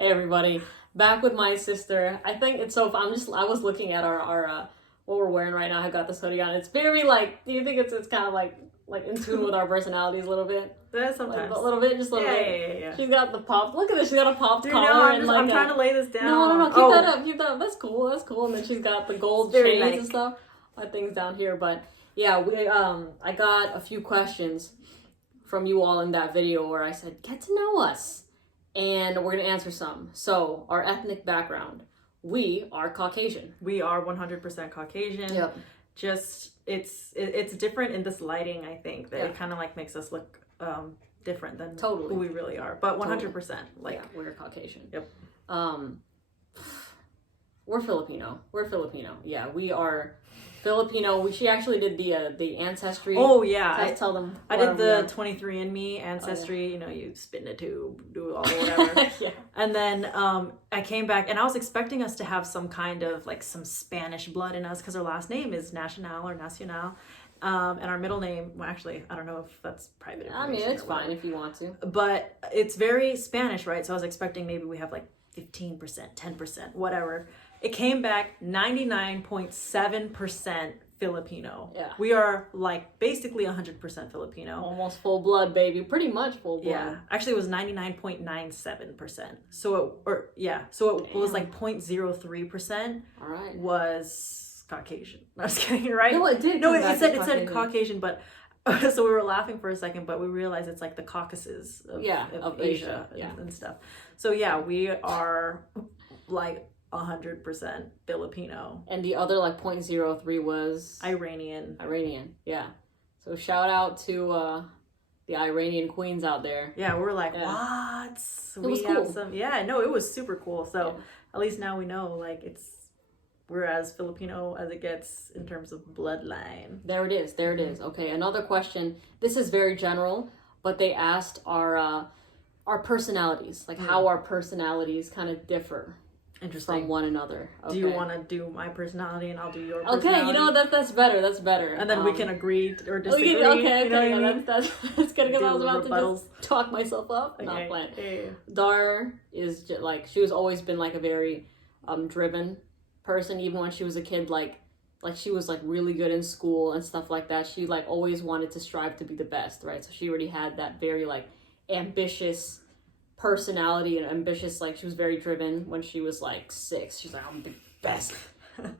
Hey everybody, back with my sister. I think it's so fun. I was looking at our what we're wearing right now. I got this hoodie on. It's very like, do you think it's kind of like in tune with our personalities a little bit? Yeah, sometimes. Like, a little bit, just a little bit. Yeah. She's got the pop. Look at this. She's got a pop collar. I'm trying to lay this down. No. Keep that up. Keep that up. That's cool. And then she's got the gold chains and stuff. Things down here. But yeah, I got a few questions from you all in that video where I said, get to know us. And we're going to answer some. So, our ethnic background. We are Caucasian. We are 100% Caucasian. Yep. Just, it's different in this lighting, I think, that it kind of like makes us look different than who we really are. But 100%. Like, we're Caucasian. Yep. We're Filipino. Yeah, we are Filipino. She actually did the ancestry. Oh yeah, tell them. I did the 23andMe ancestry. You know, you spit in a tube, do all whatever. Yeah. And then I came back, and I was expecting us to have some kind of like some Spanish blood in us because our last name is Nacional or Nacional, and our middle name. Well, actually, I don't know if that's private information. I mean, it's fine if you want to. But it's very Spanish, right? So I was expecting maybe we have like 15%, 10%, whatever. It came back 99.7% Filipino. Yeah. We are like basically 100% Filipino. Almost full blood, baby. Pretty much full blood. Yeah. Actually, it was 99.97%. So it was like 0.03%. All right. Was Caucasian. I was kidding, right? No, it did. No, it said Caucasian, but so we were laughing for a second, but we realized it's like the Caucasus of Asia and stuff. So yeah, we are like 100% Filipino. And the other like 0.03 was Iranian. Yeah. So shout out to the Iranian queens out there. Yeah, we're like, what? It was cool. It was super cool. So at least now we know like we're as Filipino as it gets in terms of bloodline. There it is. Okay, another question. This is very general, but they asked our personalities, like how our personalities kind of differ from one another. Okay. Do you want to do my personality and I'll do your personality? Okay, you know what? That's better. And then we can agree or disagree. Okay. You know what I mean? That's good because I was about to just talk myself up. Okay. Not playing. Yeah. Dar is just like, she was always been like a very driven person, even when she was a kid. Like she was like really good in school and stuff like that. She like always wanted to strive to be the best, right? So she already had that very like ambitious personality and ambitious, like she was very driven when she was like 6. She's like, I'm the best.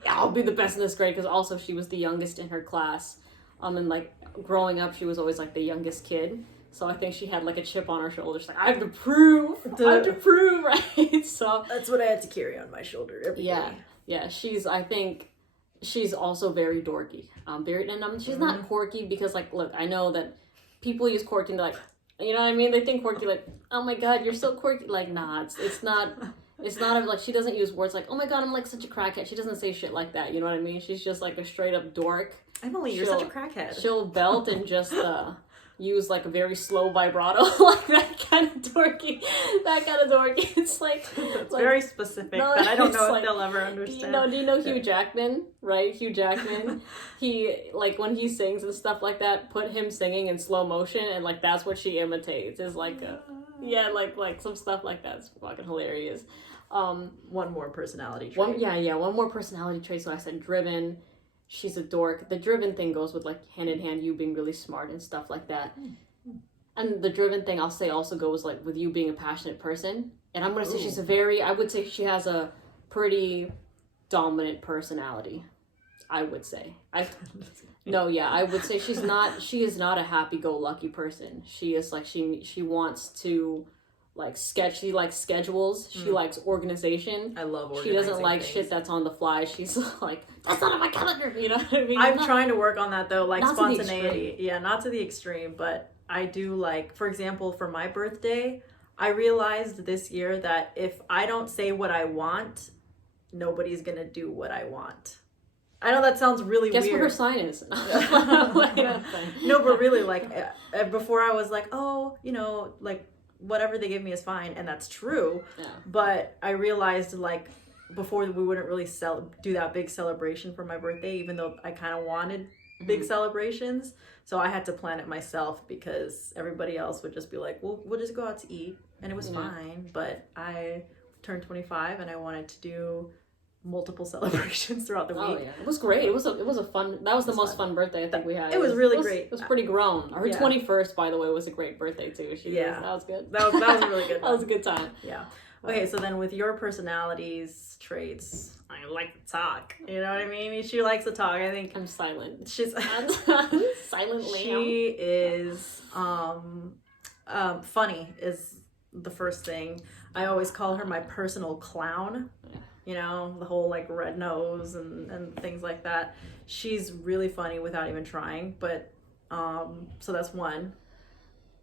I'll be the best in this grade, because also she was the youngest in her class. And like growing up, she was always like the youngest kid. So I think she had like a chip on her shoulder. She's like, I have to prove, right? So that's what I had to carry on my shoulder every day. Yeah. I think she's also very dorky. She's not quirky because like, look, I know that people use quirky and they're like, you know what I mean? They think quirky, like, oh my god, you're so quirky. Like, nah, it's not like, she doesn't use words like, oh my god, I'm like such a crackhead. She doesn't say shit like that, you know what I mean? She's just like a straight up dork. Emily, you're such a crackhead. She'll belt and just use like a very slow vibrato, like that kind of dorky. It's like it's like, very specific, but I don't know if they'll ever understand. Do you know Hugh Jackman, right? Hugh Jackman, he like when he sings and stuff like that, put him singing in slow motion, and like that's what she imitates. Is like like some stuff like that. It's fucking hilarious. One more personality trait. One more personality trait. So I said driven. She's a dork. The driven thing goes with like hand in hand, you being really smart and stuff like that. And the driven thing I'll say also goes like with you being a passionate person. And I'm going to say I would say she has a pretty dominant personality. I would say. I would say she is not a happy-go-lucky person. She is like, she wants to like she likes schedules. She likes organization. I love organizing. She doesn't like shit that's on the fly. She's like, that's not on my calendar. You know what I mean? I'm trying to work on that though, like spontaneity. Yeah, not to the extreme, but I do like, for example, for my birthday, I realized this year that if I don't say what I want, nobody's gonna do what I want. I know that sounds really weird. Guess what her sign is? No, but really, like, before I was like, oh, you know, like, whatever they give me is fine, and that's true. Yeah. But I realized, like, before we wouldn't really do that big celebration for my birthday, even though I kind of wanted big celebrations. So I had to plan it myself because everybody else would just be like, well, we'll just go out to eat. And it was fine. But I turned 25 and I wanted to do multiple celebrations throughout the week. Oh yeah, it was great. It was a fun. That was the most fun birthday I think we had. It was really great. It was pretty grown. Her 21st, by the way, was a great birthday too. That was good. That was a really good. That was a good time. Yeah. Okay, so then with your personalities traits, I like to talk. You know what I mean? She likes to talk. I think I'm silent. She's silently. She is funny is the first thing. I always call her my personal clown. Yeah. You know, the whole like red nose and things like that. She's really funny without even trying. But so that's one.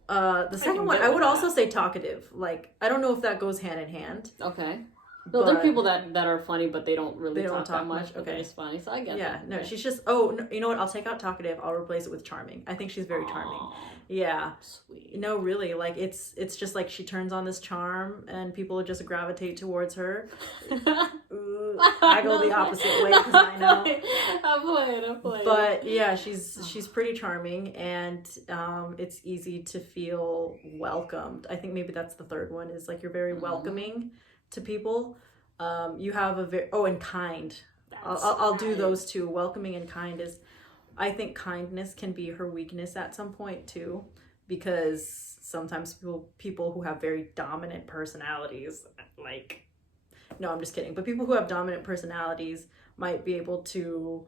The second one, I would also say talkative. Like, I don't know if that goes hand in hand. Okay. No, there are people that are funny, but they don't really talk that much. Okay, it's funny, so I get that. Yeah, no, okay. she's just. Oh, no, you know what? I'll take out talkative. I'll replace it with charming. I think she's very charming. Yeah. Sweet. No, really, like it's just like she turns on this charm, and people just gravitate towards her. I go the opposite way because I know. I'm playing. But yeah, she's pretty charming, and it's easy to feel welcomed. I think maybe that's the third one. Is like you're very welcoming to people. You have a very and kind. I'll do those two. Welcoming and kind is, I think kindness can be her weakness at some point too, because sometimes people who have very dominant personalities, like, no, I'm just kidding. But people who have dominant personalities might be able to,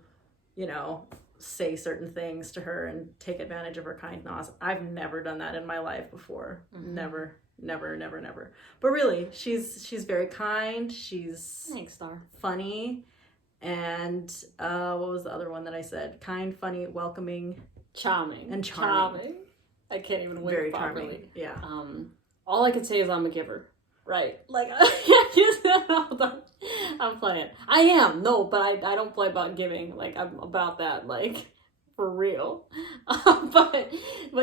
you know, say certain things to her and take advantage of her kindness. I've never done that in my life before. Never. But really, she's very kind. She's thanks, Star. Funny, and what was the other one that I said? Kind, funny, welcoming, charming. I can't even wink very properly. Charming. Yeah. All I can say is I'm a giver. Right. Like I'm playing. I am. No, but I don't play about giving. Like I'm about that. Like for real. But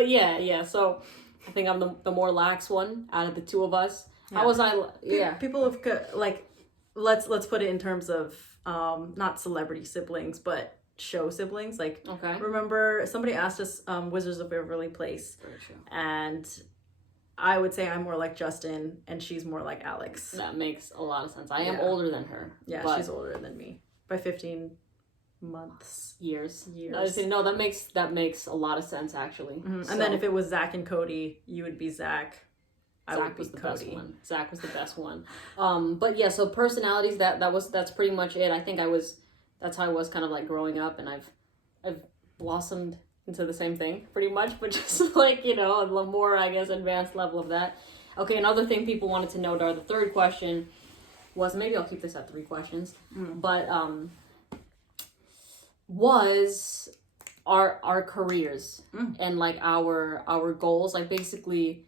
yeah. So I think I'm the more lax one out of the two of us. Yeah. How was I? Yeah. People have like, let's put it in terms of not celebrity siblings, but show siblings. Like, okay. Remember somebody asked us Wizards of Waverly Place, and I would say I'm more like Justin, and she's more like Alex. That makes a lot of sense. I am older than her. Yeah, she's older than me by 15 months. Years. No, that makes a lot of sense actually. Mm-hmm. So, and then if it was Zach and Cody, you would be Zach. Zach was the best one. Zach was the best one. But yeah, so personalities, that's pretty much it. I think that's how I was kind of like growing up, and I've blossomed into the same thing pretty much, but just like, you know, a more, I guess, advanced level of that. Okay, another thing people wanted to know, Dar, the third question was, maybe I'll keep this at 3 questions, but was our careers and like our goals, like basically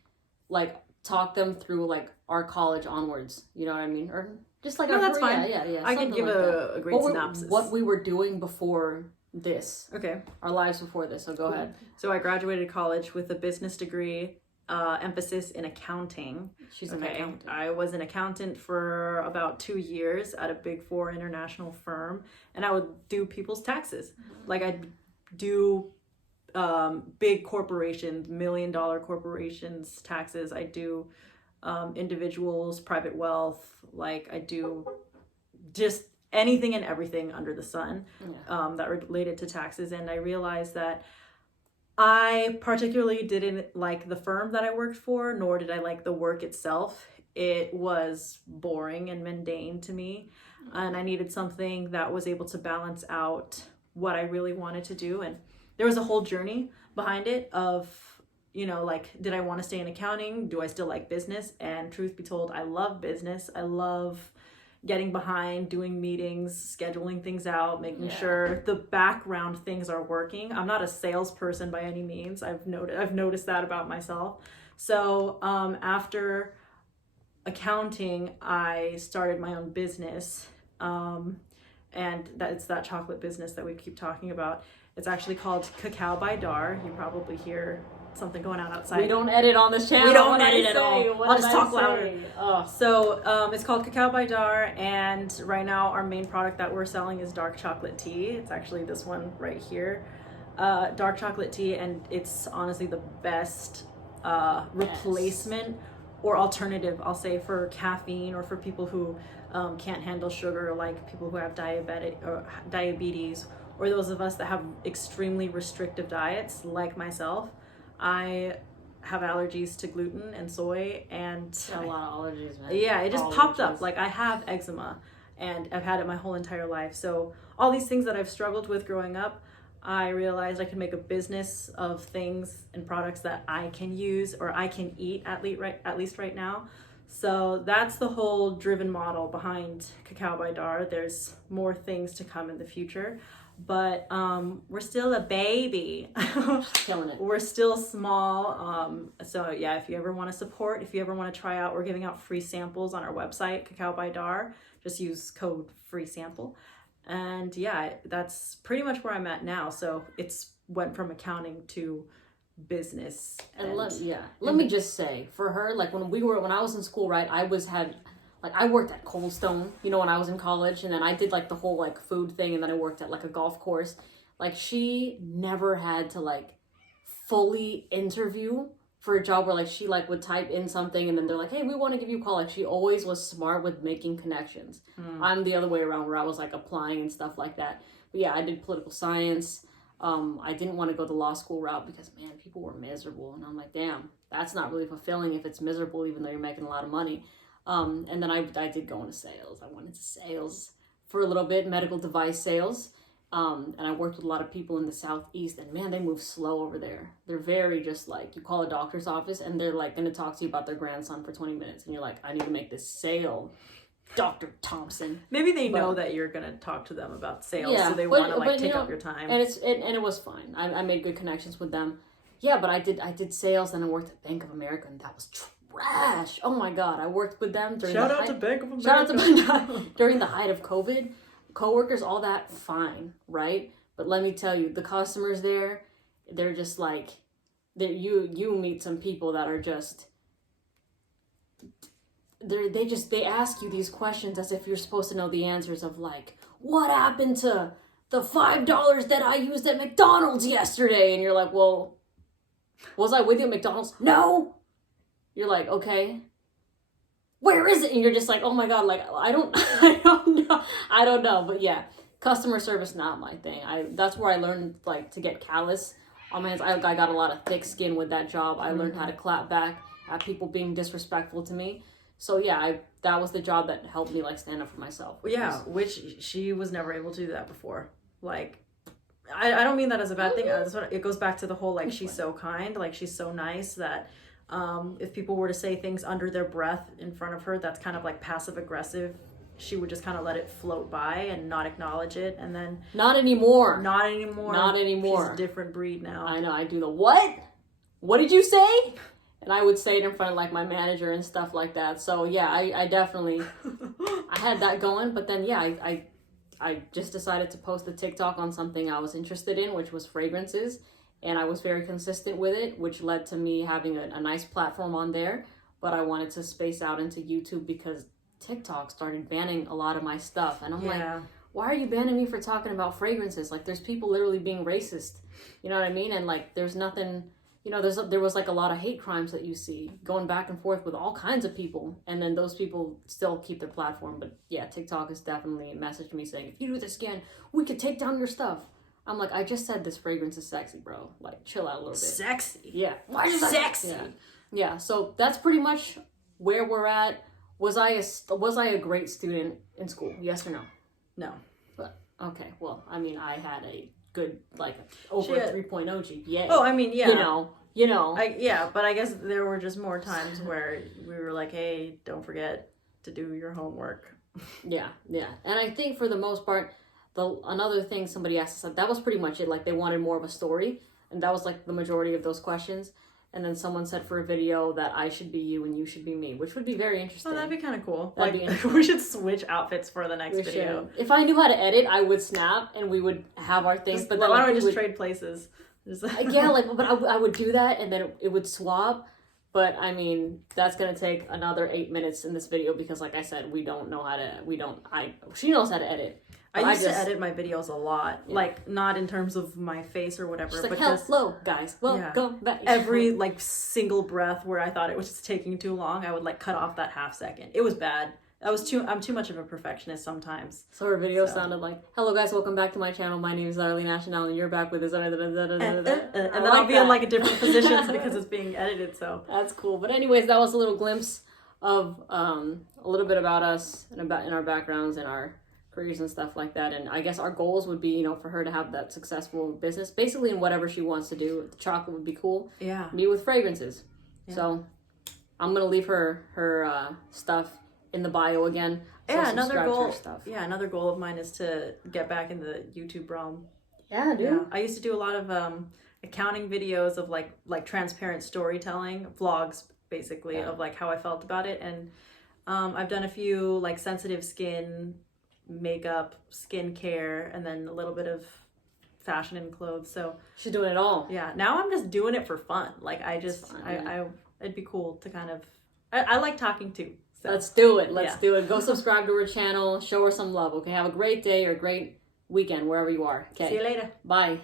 like talk them through like our college onwards, you know what I mean? Or just like that's fine. Yeah. I can give like a great synopsis. What we were doing before this. Okay. Our lives before this. So go ahead. So I graduated college with a business degree, emphasis in accounting. She's an accountant. I was an accountant for about 2 years at a Big 4 international firm, and I would do people's taxes. Like I'd do big corporations, $1 million corporations taxes. I do individuals, private wealth. Like I do just anything and everything under the sun that related to taxes. And I realized that I particularly didn't like the firm that I worked for, nor did I like the work itself. It was boring and mundane to me. And I needed something that was able to balance out what I really wanted to do. And there was a whole journey behind it of, you know, like, did I want to stay in accounting? Do I still like business? And truth be told, I love business. I love getting behind, doing meetings, scheduling things out, making sure the background things are working. I'm not a salesperson by any means. I've noticed that about myself. So after accounting, I started my own business, and it's that chocolate business that we keep talking about. It's actually called Cacao by Dar. You probably hear something going on outside. We don't edit on this channel. We don't edit at all. I'll just talk louder. Oh. So it's called Cacao by Dar, and right now our main product that we're selling is dark chocolate tea. It's actually this one right here, dark chocolate tea, and it's honestly the best replacement or alternative, I'll say, for caffeine, or for people who can't handle sugar, like people who have diabetes, or those of us that have extremely restrictive diets, like myself. I have allergies to gluten and soy, and a lot of allergies, man. Yeah, it just All popped allergies. up. Like, I have eczema, and I've had it my whole entire life. So all these things that I've struggled with growing up, I realized I could make a business of things and products that I can use, or I can eat at least right now. So that's the whole driven model behind Cacao by Dar. There's more things to come in the future, but we're still a baby. Killing it. We're still small. So yeah, if you ever want to support, if you ever want to try out, we're giving out free samples on our website, Cacao by Dar. Just use code free sample. And yeah, that's pretty much where I'm at now. So it's went from accounting to business. And let me just say, for her, like when I was in school, right, I worked at Cold Stone, you know, when I was in college, and then I did like the whole like food thing, and then I worked at like a golf course. Like, she never had to like fully interview for a job where like she like would type in something and then they're like, hey, we want to give you a call. Like, she always was smart with making connections. I'm the other way around, where I was like applying and stuff like that. But yeah, I did political science. I didn't want to go the law school route because, man, people were miserable, and I'm like, damn, that's not really fulfilling if it's miserable, even though you're making a lot of money. And then I did go into sales. I went into sales for a little bit, medical device sales. And I worked with a lot of people in the Southeast, and man, they move slow over there. They're very just like, you call a doctor's office and they're like going to talk to you about their grandson for 20 minutes. And you're like, I need to make this sale, Dr. Thompson. Maybe they know that you're going to talk to them about sales, so they want to like take up your time. And it was fine. I made good connections with them. Yeah, but I did sales, and I worked at Bank of America, and that was trash. Oh my God. I worked with them during Shout out to Bank of America. During the height of COVID. Coworkers, all that, fine, right? But let me tell you, the customers there, they're just like, you meet some people that are just, they ask you these questions as if you're supposed to know the answers of like, what happened to the $5 that I used at McDonald's yesterday? And you're like, well, was I with you at McDonald's? No. You're like, okay. Where is it? And you're just like, oh my God, like, I don't know. But yeah, customer service, not my thing. That's where I learned like to get callous on my hands. I got a lot of thick skin with that job. I learned how to clap back at people being disrespectful to me. So yeah, that was the job that helped me like stand up for myself. Which she was never able to do that before. Like, I don't mean that as a bad thing. It goes back to the whole like, she's so kind, like she's so nice that if people were to say things under their breath in front of her, that's kind of like passive aggressive, she would just kind of let it float by and not acknowledge it. And then not anymore. She's a different breed now. I know. I do the what did you say? And I would say it in front of like my manager and stuff like that. So yeah, I definitely I had that going. But then yeah, I just decided to post a TikTok on something I was interested in, which was fragrances. And I was very consistent with it, which led to me having a nice platform on there. But I wanted to space out into YouTube because TikTok started banning a lot of my stuff. And I'm like, why are you banning me for talking about fragrances? Like, there's people literally being racist. You know what I mean? And like, there's nothing, you know, there was like a lot of hate crimes that you see going back and forth with all kinds of people. And then those people still keep their platform. But yeah, TikTok has definitely messaged me saying, if you do this again, we could take down your stuff. I'm like, I just said this fragrance is sexy, bro. Like, chill out a little bit. Sexy? Yeah. Why is it sexy? Yeah, so that's pretty much where we're at. Was I a great student in school? Yes or no? No. But, okay, well, I mean, I had a good, like, over a 3.0 GPA. Oh, I mean, yeah. You know. But I guess there were just more times where we were like, hey, don't forget to do your homework. Yeah. And I think for the most part, another thing somebody asked us, that was pretty much it. Like, they wanted more of a story, and that was like the majority of those questions. And then someone said for a video that I should be you and you should be me, which would be very interesting. Oh, that'd be kind of cool. That'd be interesting. We should switch outfits for the next video. Should. If I knew how to edit, I would snap and we would have our things. But then why don't we just trade places? Yeah, like, but I would do that and then it would swap. But I mean, that's gonna take another 8 minutes in this video because, like I said, we don't know how to. She knows how to edit. I used to edit my videos a lot, like not in terms of my face or whatever, She's like, but hello guys, welcome back. Every like single breath where I thought it was just taking too long, I would like cut off that half second. It was bad. I'm too much of a perfectionist sometimes. So her video sounded like, hello guys, welcome back to my channel. My name is Darlene National and you're back with this. And then I'll be in like a different positions because it's being edited, so. That's cool. But anyways, that was a little glimpse of a little bit about us and about in our backgrounds and our careers and stuff like that. And I guess our goals would be, for her to have that successful business, basically in whatever she wants to do. The chocolate would be cool. Yeah. Me with fragrances. Yeah. So I'm going to leave her stuff in the bio again. So yeah, another goal. Yeah, another goal of mine is to get back in the YouTube realm. Yeah, dude. Yeah. I used to do a lot of accounting videos of like transparent storytelling vlogs, basically, of like how I felt about it, and I've done a few like sensitive skin, makeup, skincare, and then a little bit of fashion and clothes. So she's doing it all. Yeah. Now I'm just doing it for fun. Like it'd be cool to kind of. I like talking too. So. Let's do it. Let's do it. Go subscribe to her channel. Show her some love. Okay. Have a great day or great weekend wherever you are. Okay. See you later. Bye.